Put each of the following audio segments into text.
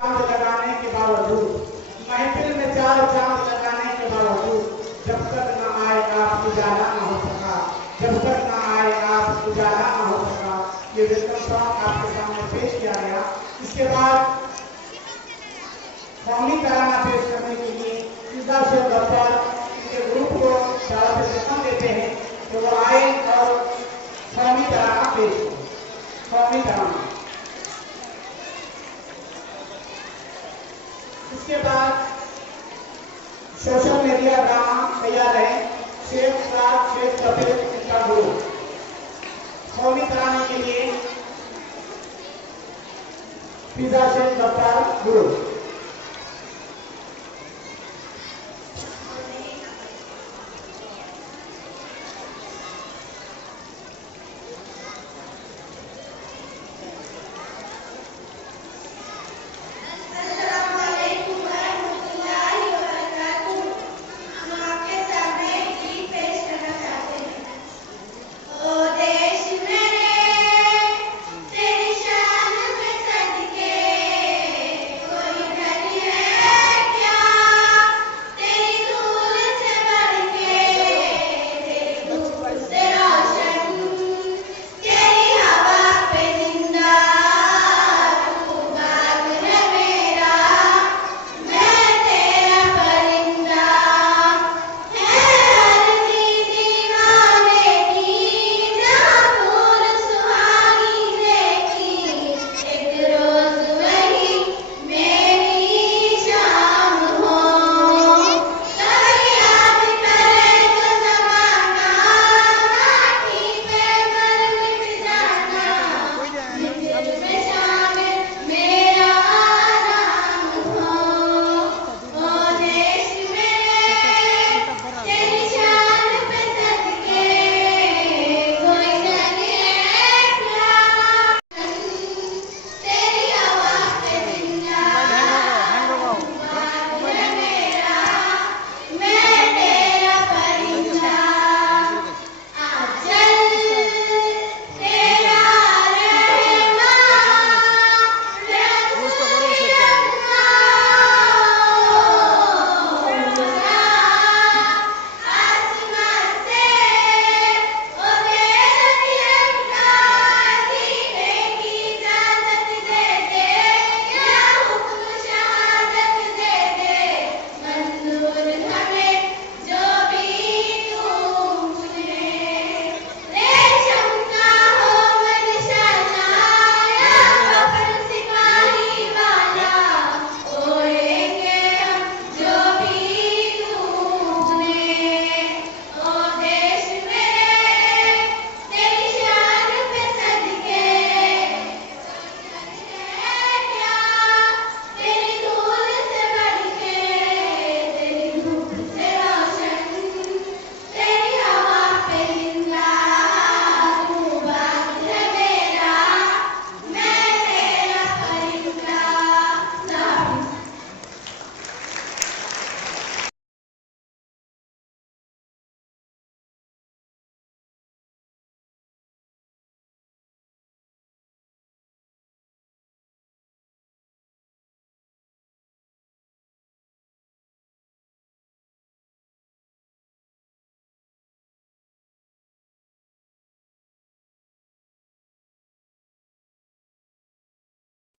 चांद लगाने के बावजूद, महफिल में चार चांद लगाने के बावजूद, जब तक न आए आप उजाला न हो सका, जब तक न आए आप उजाला न हो सका। ये वेलकम सॉन्ग आपके सामने पेश किया गया। इसके बाद कौमी तराना पेश करने के लिए फिजा शेख गफ्फार इनके ग्रुप को ज़्यादा से वेलकम देते हैं कि वो आए और कौमी तराना पेश करें। कौमी तराना। इसके बाद सोशल मीडिया ड्रामा तैयार है। शेख साहब शेख सफेद इनका ग्रुप कौमी तराने के लिए फिजा Sheikh Gaffar group.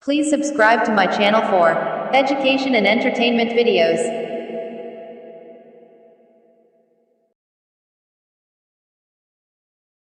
Please subscribe to my channel for education and entertainment videos.